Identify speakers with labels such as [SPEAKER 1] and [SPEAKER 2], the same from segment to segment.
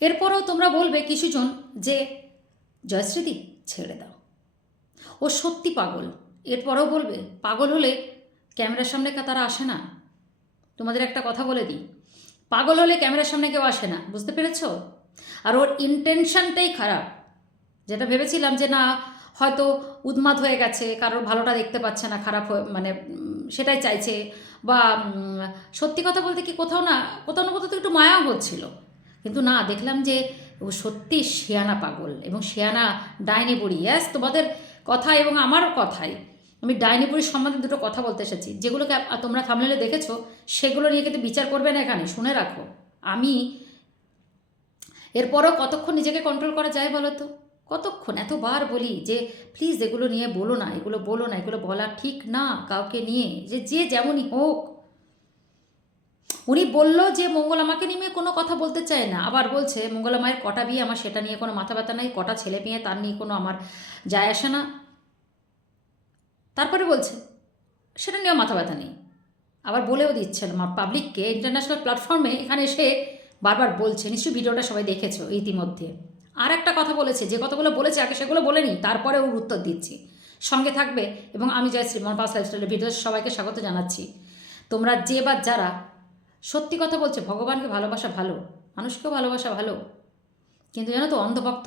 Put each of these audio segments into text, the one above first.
[SPEAKER 1] এরপরেও তোমরা বলবে কিছুজন যে, জয়শ্রীদি, ছেড়ে দাও। ও সত্যি পাগল। এরপরেও বলবে, পাগল হলে ক্যামেরার সামনে তারা আসে না? তোমাদের একটা কথা বলে দিই। পাগল হলে ক্যামেরার সামনে কেউ আসে না, বুঝতে পেরেছ? আর ওর ইন্টেনশনটাই খারাপ। যেটা ভেবেছিলাম যে, না, হয়তো উন্মাদ হয়ে গেছে, কারোর ভালোটা দেখতে পাচ্ছে না, খারাপ মানে সেটাই চাইছে। বা সত্যি কথা বলতে কি কোথাও না কোথাও না কোথাও তো একটু মায়া হচ্ছিল। কিন্তু না, দেখলাম যে ও সত্যি শিয়ানা পাগল এবং শিয়ানা ডাইনি বুড়ি ইয়াস তোমাদের কথা এবং আমার কথাই। আমি ডাইনি বুড়ির সম্বন্ধে দুটো কথা বলতে এসেছি। যেগুলোকে তোমরা থামলে দেখেছ, সেগুলো নিয়ে কিন্তু বিচার করবে না এখানে, শুনে রাখো। আমি এরপরও কতক্ষণ নিজেকে কন্ট্রোল করা যায় বলো তো? কতক্ষণ? এতবার বলি যে প্লিজ এগুলো নিয়ে বলো না, এগুলো বলো না, এগুলো বলা ঠিক না কাউকে নিয়ে। যে যে যেমনই হোক উনি বলল যে, মঙ্গল আমাকে নিয়ে কোনো কথা বলতে চায় না। আবার বলছে, মঙ্গলা মায়ের কটা বিয়ে, আমার সেটা নিয়ে কোনো মাথা ব্যথা নেই, কটা ছেলে মেয়ে, তার নিয়ে কোনো আমার যায় আসে না। তারপরে বলছে, সেটা নিয়েও মাথা ব্যথা নেই। আবার বলেও দিচ্ছেন আমার পাবলিককে ইন্টারন্যাশনাল প্ল্যাটফর্মে এখানে এসে বারবার বলছে। নিশ্চয়ই ভিডিওটা সবাই দেখেছ ইতিমধ্যে। আর একটা কথা বলেছে, যে কথাগুলো বলেছে, আগে সেগুলো বলেনি, তারপরে ওর উত্তর দিচ্ছি। সঙ্গে থাকবে এবং আমি জয়শ্রী মনপাস লাইফস্টাইলের ভিডিও সবাইকে স্বাগত জানাচ্ছি। তোমরা যে বা যারা সত্যি কথা বলছে, ভগবানকে ভালোবাসা ভালো, মানুষকেও ভালোবাসা ভালো। কিন্তু জানো তো, অন্ধভক্ত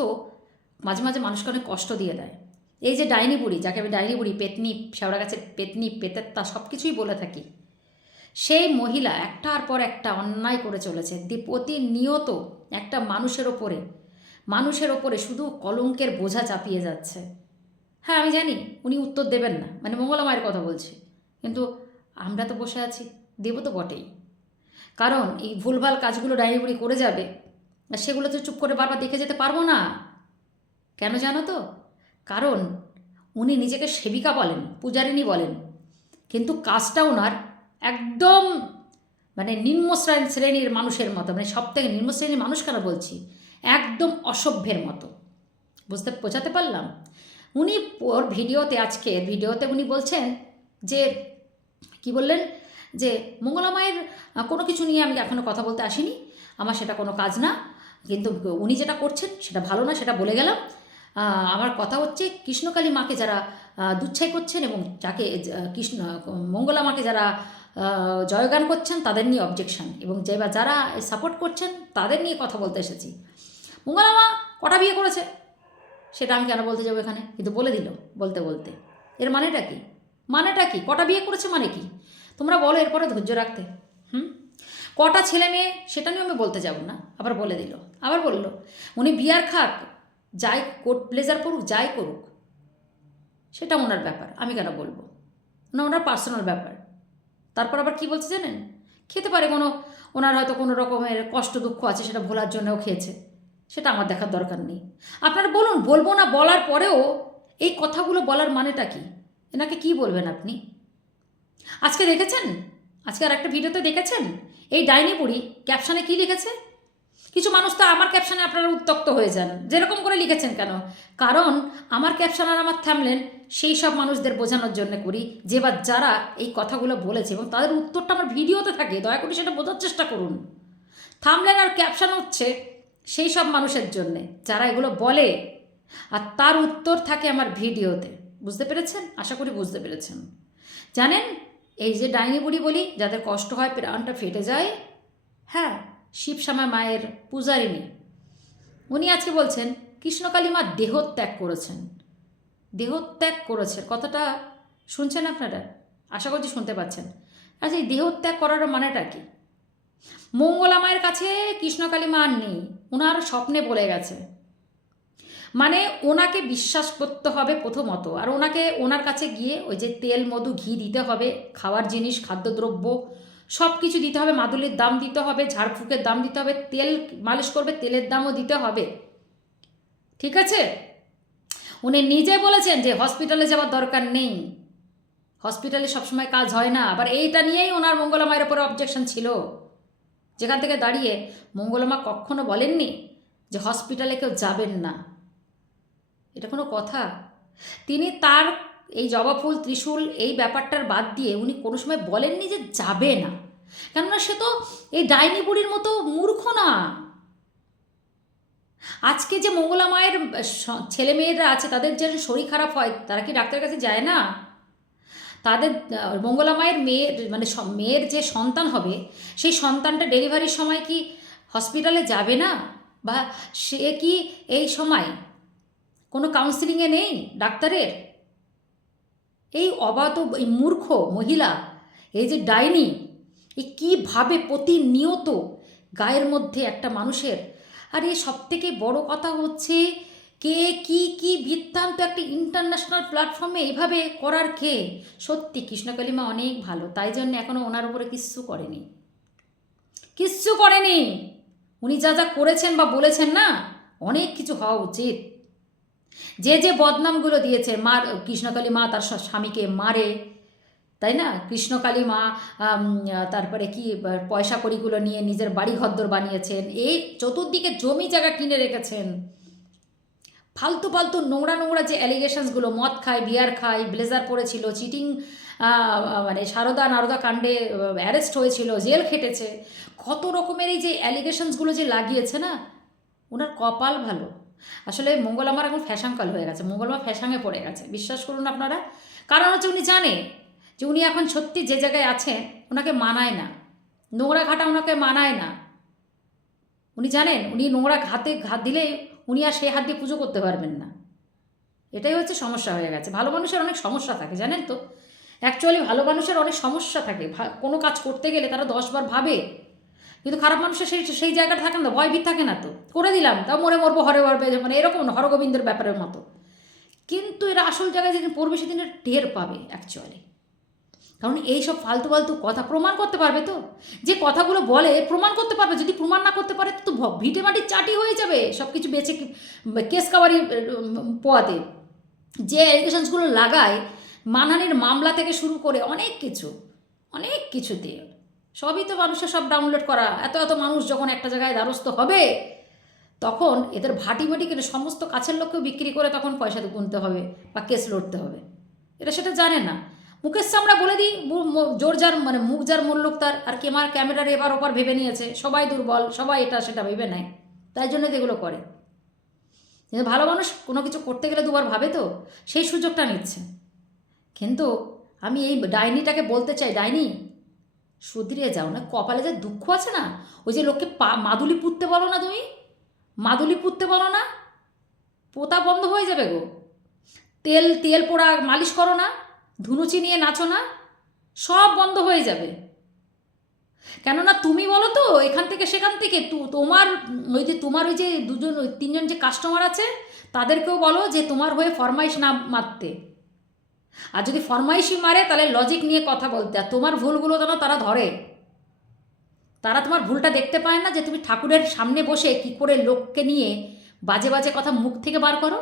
[SPEAKER 1] মাঝে মাঝে মানুষকে অনেক কষ্ট দিয়ে দেয়। এই যে ডাইনি বুড়ি, যাকে আমি ডাইনি বুড়ি, পেতনি শেওড়া গাছের পেতনি, পেতেত্তা সব কিছুই বলে থাকি, সেই মহিলা একটার পর একটা অন্যায় করে চলেছে। প্রতিনিয়ত একটা মানুষের ওপরে মানুষের ওপরে শুধু কলঙ্কের বোঝা চাপিয়ে যাচ্ছে। হ্যাঁ আমি জানি, উনি উত্তর দেবেন না মানে মঙ্গলা মায়ের কথা বলছি। কিন্তু আমরা তো বসে আছি, দেব তো বটেই। কারণ এই ভুলভাল কাজগুলো ডাইনিবুড়ি করে যাবে। আর সেগুলো তো চুপ করে বারবার দেখে যেতে পারব না। কেন জানো তো? কারণ উনি নিজেকে সেবিকা বলেন পূজারিনী বলেন। কিন্তু কাজটা ওনার একদম মানে নিম্নশ্রেণী শ্রেণির মানুষের মতো মানে সব থেকে নিম্ন শ্রেণির মানুষ কেন বলছি? একদম অসভ্যের মতো। বুঝতে, বোঝাতে পারলাম? উনি ওর ভিডিওতে আজকে ভিডিওতে উনি বলছেন যে, কি বললেন? যে মঙ্গলা মায়ের কোনো কিছু নিয়ে আমি এখনও কথা বলতে আসিনি, আমার সেটা কোনো কাজ না। কিন্তু উনি যেটা করছেন সেটা ভালো না, সেটা বলে গেলাম। আমার কথা হচ্ছে কৃষ্ণকালী মাকে যারা দুচ্ছাই করছেন এবং যাকে কৃষ্ণ, মঙ্গলা মাকে যারা জয়গান করছেন, তাদের নিয়ে অবজেকশন এবং যে বা যারা সাপোর্ট করছেন, তাদের নিয়ে কথা বলতে এসেছি। মঙ্গলা মা কটা বিয়ে করেছে? সেটা আমি কেন বলতে যাব এখানে? কিন্তু বলে দিল, বলতে বলতে। এর মানেটা কি? মানেটা কি? কটা বিয়ে করেছে মানে কি? তোমরা বলো এরপরে ধৈর্য রাখতে। হুম? কটা ছেলে মেয়ে সেটা নিয়ে আমি বলতে যাব না, আবার বলে দিল। আবার বলল, উনি বিয়ার খাক, যাই কোট ব্লেজার পরুক যাই করুক। সেটা ওনার ব্যাপার, আমি কেন বলব? না, ওনার পার্সোনাল ব্যাপার। তারপর আবার কি বলছে জানেন? খেতে পারে কোনো ওনার হয়তো কোনো রকমের কষ্ট দুঃখ আছে, সেটা ভোলার জন্যও খেয়েছে। সেটা আমার দেখার দরকার নেই। আপনারা বলুন, বলব না বলার পরেও এই কথাগুলো বলার মানেটা কি? এনাকে কি বলবেন আপনি? আজকে দেখেছেন? আজকে আর একটা ভিডিওতে দেখেছেন? এই ডাইনি বুড়ি ক্যাপশনে কি লিখেছে? কিছু মানুষ তো আমার ক্যাপশনে আপনারা উত্তক্ত হয়ে যান। যেরকম করে লিখেছেন কেন? কারণ আমার ক্যাপশন আর আমার থামলেন সেই সব মানুষদের বোঝানোর জন্য করি। যে বা যারা এই কথাগুলো বলেছে এবং তাদের উত্তরটা আমার ভিডিওতে থাকে, দয়া করে সেটা বোঝার চেষ্টা করুন। থামলেন আর ক্যাপশন হচ্ছে সেই সব মানুষের জন্যে, যারা এগুলো বলে। আর তার উত্তর থাকে আমার ভিডিওতে। বুঝতে পেরেছেন? আশা করি বুঝতে পেরেছেন। জানেন এই যে ডাইনি বুড়ি বলি, যাদের কষ্ট হয় প্রাণটা ফেটে যায় হ্যাঁ শিবশ্যামা মায়ের পূজারিণী। উনি আজকে বলছেন, কৃষ্ণকালী মা দেহত্যাগ করেছেন। দেহত্যাগ করেছেন। কথাটা শুনছেন আপনারা? আশা করছি শুনতে পাচ্ছেন। আচ্ছা এই দেহত্যাগ করার মানেটা কি? মঙ্গলা মায়ের কাছে কৃষ্ণকালী মা আর নেই। ওনার স্বপ্নে বলে গেছে। মানে ওনাকে বিশ্বাস করতে হবে প্রথমত। আর ওনাকে, ওনার কাছে গিয়ে ওই যে তেল, মধু, ঘি দিতে হবে, খাওয়ার জিনিস, খাদ্যদ্রব্য সব কিছু দিতে হবে, মাদুলির দাম দিতে হবে, ঝাড়ফুঁকের দাম দিতে হবে, তেল মালিশ করবে, তেলের দামও দিতে হবে। ঠিক আছে? উনি নিজে বলেছেন যে হসপিটালে যাওয়ার দরকার নেই। হসপিটালে সবসময় কাজ হয় না। আবার এইটা নিয়েই ওনার মঙ্গলা মায়ের ওপরে অবজেকশন ছিল। যেখান থেকে দাঁড়িয়ে মঙ্গলমা কখনো বলেননি যে হসপিটালে কেউ যাবেন না। এটা কোনো কথা? তিনি তার এই জবা ফুল, ত্রিশূল এই ব্যাপারটার বাদ দিয়ে উনি কোনো সময় বলেননি যে যাবে না। কেননা সে তো এই ডাইনি বুড়ির মতো মূর্খ না। আজকে যে মঙ্গলা মায়ের ছেলে মেয়েরা আছে, তাদের যে শরীর খারাপ হয়, তারা কি ডাক্তারের কাছে যায় না? তাদের মঙ্গলা মায়ের মেয়ের মানে মেয়ের যে সন্তান হবে, সেই সন্তানটা ডেলিভারির সময় কি হসপিটালে যাবে না? বা সে কি এই সময় কোনো কাউন্সিলিংয়ে নেই ডাক্তারের? এই অবাত এই মূর্খ মহিলা, এই যে ডাইনি এই কীভাবে প্রতিনিয়ত গায়ের মধ্যে একটা মানুষের? আর এই সব থেকে বড় কথা হচ্ছে কে কি কি বৃত্তান্ত একটা ইন্টারন্যাশনাল প্ল্যাটফর্মে এইভাবে করার কে? সত্যি কৃষ্ণকালিমা অনেক ভালো, তাই জন্য এখনও ওনার উপরে কিচ্ছু করেনি। কিচ্ছু করেনি! উনি যা যা করেছেন বা বলেছেন না, অনেক কিছু হওয়া উচিত। যে যে বদনামগুলো দিয়েছে, মা, কৃষ্ণকালী মা তার স্বামীকে মারে, তাই না? কৃষ্ণকালী মা তারপরে কি পয়সা কড়িগুলো নিয়ে নিজের বাড়ি ঘরদর বানিয়েছেন এই চতুর্দিকে জমি জায়গা কিনে রেখেছেন। ফালতু ফালতু নোংরা নোংরা যে অ্যালিগেশনসগুলো মদ খায় বিয়ার খায়, ব্লেজার পরেছিল চিটিং মানে সারদা নারদা কাণ্ডে অ্যারেস্ট হয়েছিল, জেল খেটেছে, কত রকমের এই যে অ্যালিগেশনসগুলো যে লাগিয়েছে না, ওনার কপাল ভালো। আসলে মঙ্গল আমার এখন ফ্যাশাঙ্কাল হয়ে গেছে মঙ্গলমা ফ্যাশাঙে পড়ে গেছে, বিশ্বাস করুন আপনারা। কারণ হচ্ছে উনি জানে যে উনি এখন সত্যি যে জায়গায় আছেন, ওনাকে মানায় না, নোংরা ঘাটা ওনাকে মানায় না। উনি জানেন, উনি নোংরা ঘাতে ঘাত দিলে উনি আর সেই হাত দিয়ে পুজো করতে পারবেন না। এটাই হচ্ছে সমস্যা হয়ে গেছে। ভালো মানুষের অনেক সমস্যা থাকে, জানেন তো? অ্যাকচুয়ালি ভালো মানুষের অনেক সমস্যা থাকে। কোনো কাজ করতে গেলে তারা দশবার ভাবে কিন্তু খারাপ মানুষের সেই সেই জায়গাটা থাকে না ভয় ভীত থাকে না তো। করে দিলাম, তাও মরে মরবো, হরে মরবে মানে এরকম হরগোবিন্দের ব্যাপারের মতো। কিন্তু এরা আসল জায়গায় যেদিন পড়বে সেদিন টের পাবে অ্যাকচুয়ালি কারণ এইসব ফালতু ফালতু কথা প্রমাণ করতে পারবে তো। যে কথাগুলো বলে প্রমাণ করতে পারবে, যদি প্রমাণ না করতে পারে তো ভিটে মাটির চাটি হয়ে যাবে সব কিছু কি- কেস কাবারি পোয়াতে। যে অ্যালিগেশনসগুলো লাগায় মানহানির মামলা থেকে শুরু করে অনেক কিছু, অনেক কিছুতে। সবই তো মানুষের সব ডাউনলোড করা। এত এত মানুষ যখন একটা জায়গায় দ্বারস্থ হবে, তখন এদের ভাটি ভাটি কেটে সমস্ত কাছের লোককেও বিক্রি করে তখন পয়সা গুনতে হবে বা কেস লড়তে হবে। এটা সেটা জানে না। মুখের সামনে বলে দিই জোর যার মানে মুখ যার মুল্লুক তার, আর কেমার আমার ক্যামেরার এবার ওপার ভেবে নিয়েছে, সবাই দুর্বল, সবাই এটা সেটা ভেবে নেয়। তাই জন্য এগুলো করে। কিন্তু ভালো মানুষ কোনো কিছু করতে গেলে দুবার ভাবে তো, সেই সুযোগটা নিচ্ছে। কিন্তু আমি এই ডাইনিটাকে বলতে চাই, ডাইনি সুধরিয়ে যাও, না, কপালে যে দুঃখ আছে না, ওই যে লোককে পা, মাদুলি পুঁততে বলো না তুমি? মাদুলি পুঁততে বলো না? পোতা বন্ধ হয়ে যাবে গো। তেল তেল পোড়া মালিশ করো না, ধুনুচি নিয়ে নাচো না, সব বন্ধ হয়ে যাবে। কেননা তুমি বলো তো, এখান থেকে সেখান থেকে তোমার, ওই যে তোমার ওই যে দুজন তিনজন যে কাস্টমার আছে, তাদেরকেও বলো যে তোমার হয়ে ফরমাইশ না মারতে। আর যদি ফরমাইশি মারে, তাহলে লজিক নিয়ে কথা বলতে। আর তোমার ভুলগুলো যেন তারা ধরে। তারা তোমার ভুলটা দেখতে পায় না যে তুমি ঠাকুরের সামনে বসে কি করে লোককে নিয়ে বাজে বাজে কথা মুখ থেকে বার করো?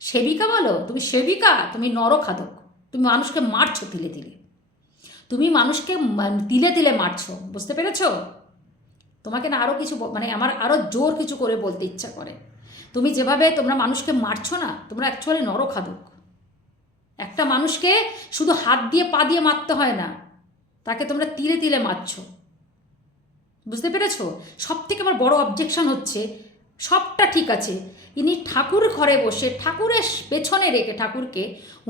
[SPEAKER 1] সেবিকা বলো? তুমি সেবিকা? তুমি নরখাদক। তুমি মানুষকে মারছো তিলে তিলে। তুমি মানুষকে তিলে তিলে মারছো। বুঝতে পেরেছ? তোমাকে না আরও কিছু মানে আমার আরও জোর কিছু করে বলতে ইচ্ছা করে। তুমি যেভাবে তোমরা মানুষকে মারছো না, তোমরা অ্যাকচুয়ালি নরখাদক। একটা মানুষকে শুধু হাত দিয়ে পা দিয়ে মারতে হয় না, তাকে তোমরা তিলে তিলে মারছো। বুঝতে পেরেছ? সব থেকে আমার বড় অবজেকশন হচ্ছে, সবটা ঠিক আছে, ইনি ঠাকুর ঘরে বসে, ঠাকুরের পেছনে রেখে ঠাকুরকে,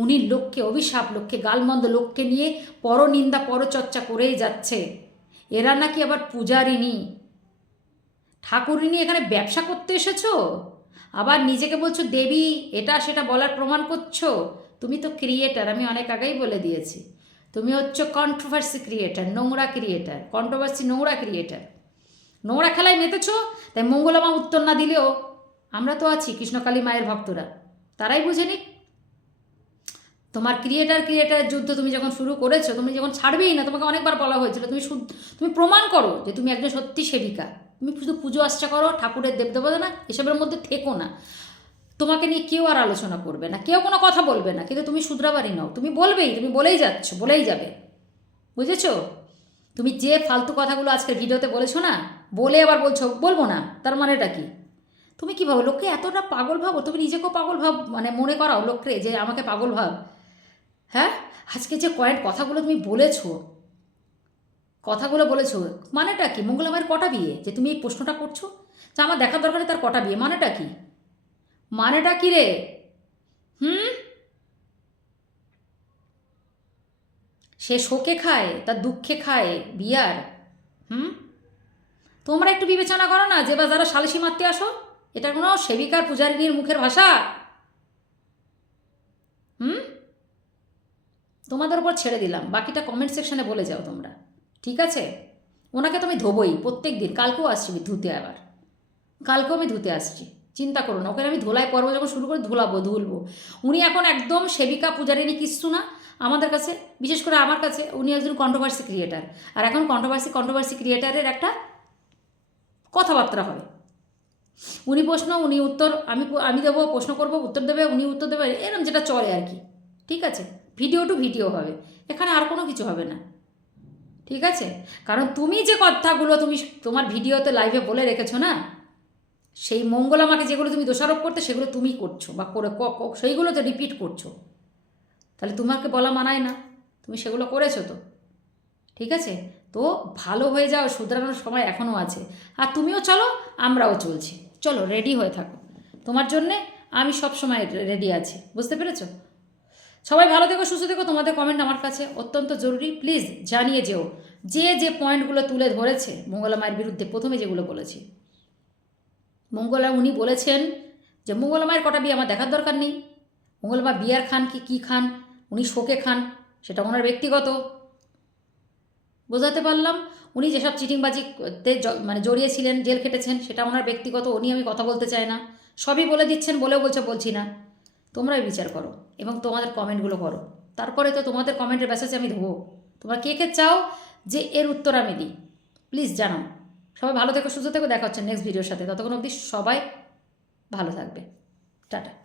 [SPEAKER 1] উনি লোককে, অভিশাপ লোককে, গালমন্দ লোককে নিয়ে পরনিন্দা, পরচর্চা করেই যাচ্ছে। এরা নাকি আবার পূজারিনী ঠাকুরিনী এখানে ব্যবসা করতে এসেছ? আবার নিজেকে বলছো, দেবী, এটা সেটা বলার প্রমাণ করছ? তুমি তো ক্রিয়েটার আমি অনেক আগেই বলে দিয়েছি। তুমি হচ্ছে কন্ট্রোভার্সি ক্রিয়েটার নোংরা ক্রিয়েটার কন্ট্রোভার্সি নোংরা ক্রিয়েটার নোংরা খেলায় মেতেছো, তাই মঙ্গলমা উত্তর না দিলেও আমরা তো আছি, কৃষ্ণকালী মায়ের ভক্তরা। তারাই বুঝে নিক। তোমার ক্রিয়েটার ক্রিয়েটার যুদ্ধ তুমি যখন শুরু করেছ, তুমি যখন ছাড়বেই না, তোমাকে অনেকবার বলা হয়েছিল, তুমি তুমি প্রমাণ করো যে তুমি একজন সত্যি সেবিকা। তুমি শুধু পুজো আশ্চা করো, ঠাকুরের দেবদেবতা না, এসবের মধ্যে থেকো না। তোমাকে নিয়ে কেউ আর আলোচনা করবে না, কেউ কোনো কথা বলবে না, কিন্তু তুমি শুধরাবারই নাও, তুমি বলবেই, তুমি বলেই যাচ্ছ, বলেই যাবে। বুঝেছ? তুমি যে ফালতু কথাগুলো আজকের ভিডিওতে বলেছ না, বলে আবার বলছো, বলব না, তার মানেটা কি? তুমি কি ভাবো, লোককে এতটা পাগল ভাবো? তুমি নিজেকেও পাগল ভাব মানে মনে করাও লোককে যে আমাকে পাগল ভাব। হ্যাঁ? আজকে যে কয়েক কথাগুলো তুমি বলেছ, কথাগুলো বলেছ, মানেটা কি? মঙ্গলমায়ের কটা বিয়ে? যে তুমি এই প্রশ্নটা করছ? তা আমার দেখার দরকার তার কটা বিয়ে, মানেটা কি? মানেটা কি রে? হুম? সে শোকে খায়, তার দুঃখে খায়, বিয়ার। হুম? তোমরা একটু বিবেচনা করো না, যে বা যারা সালিসি মারতে আসো, এটা কোনো সেবিকার পূজারিনীর মুখের ভাষা। হুম? তোমাদের উপর ছেড়ে দিলাম, বাকিটা কমেন্ট সেকশনে বলে যাও তোমরা। ঠিক আছে? ওনাকে তো আমি ধোবই প্রত্যেক দিন কালকেও আসছি ধুতে আবার। কালকেও আমি ধুতে আসছি। চিন্তা করো না। ওখানে আমি ধোলাই পর্ব যখন শুরু করে, ধুলাবো, ধুলবো। উনি এখন একদম সেবিকা পূজারিনী কিচ্ছু না, আমাদের কাছে, বিশেষ করে আমার কাছে, উনি একজন কন্ট্রোভার্সি ক্রিয়েটার আর এখন কন্ট্রোভার্সি কন্ট্রোভার্সি ক্রিয়েটারের একটা কথাবার্তা হবে উনি প্রশ্ন, উনি উত্তর, আমি আমি দেবো, প্রশ্ন করব, উত্তর দেবে, উনি উত্তর দেবে এরকম যেটা চলে আর কি। ঠিক আছে? ভিডিও টু ভিডিও হবে। এখানে আর কোনো কিছু হবে না। ঠিক আছে? কারণ তুমি যে কথাগুলো তুমি তোমার ভিডিওতে লাইভে বলে রেখেছো না সেই মঙ্গল আমাকে যেগুলো তুমি দোষারোপ করতে সেগুলো তুমি করছ বা করে সেইগুলো তো রিপিট করছ। তাহলে তোমাকে বলা মানায় না। তুমি সেগুলো করেছ তো। ঠিক আছে? তো ভালো হয়ে যাও, শুধরানোর সময় এখনও আছে। আর তুমিও চলো, আমরাও চলছি। চলো রেডি হয়ে থাকো। তোমার জন্যে আমি সব সময় রেডি আছি। বুঝতে পেরেছ? সবাই ভালো থেকো, সুস্থ থেকো। তোমাদের কমেন্ট আমার কাছে অত্যন্ত জরুরি। প্লিজ জানিয়ে যেও, যে যে পয়েন্টগুলো তুলে ধরেছে মঙ্গলা মায়ের বিরুদ্ধে প্রথমে যেগুলো বলেছি। মঙ্গলা উনি বলেছেন যে মঙ্গলা মায়ের কটা বিয়ে আমার দেখার দরকার নেই। মঙ্গলমা বিয়ার খান কি, কী খান? উনি শোকে খান, সেটা ওনার ব্যক্তিগত। বোঝাতে পারলাম? উনি যেসব চিটিংবাজিতে মানে জড়িয়েছিলেন, জেল খেটেছেন, সেটা ওনার ব্যক্তিগত, উনি আমি কথা বলতে চাই না। সবই বলে দিচ্ছেন, বলেও বলছে, বলছি না। তোমরাই বিচার করো এবং তোমাদের কমেন্টগুলো করো। তারপরে তো তোমাদের কমেন্টের মেসেজে আমি ধোবো। তোমরা কে কে চাও যে এর উত্তর আমি দিই? প্লিজ জানাও। সবাই ভালো থেকো, সুস্থ থেকো, দেখা হচ্ছে নেক্সট ভিডিওর সাথে। ততক্ষণ অবধি সবাই ভালো থাকবে। টাটা।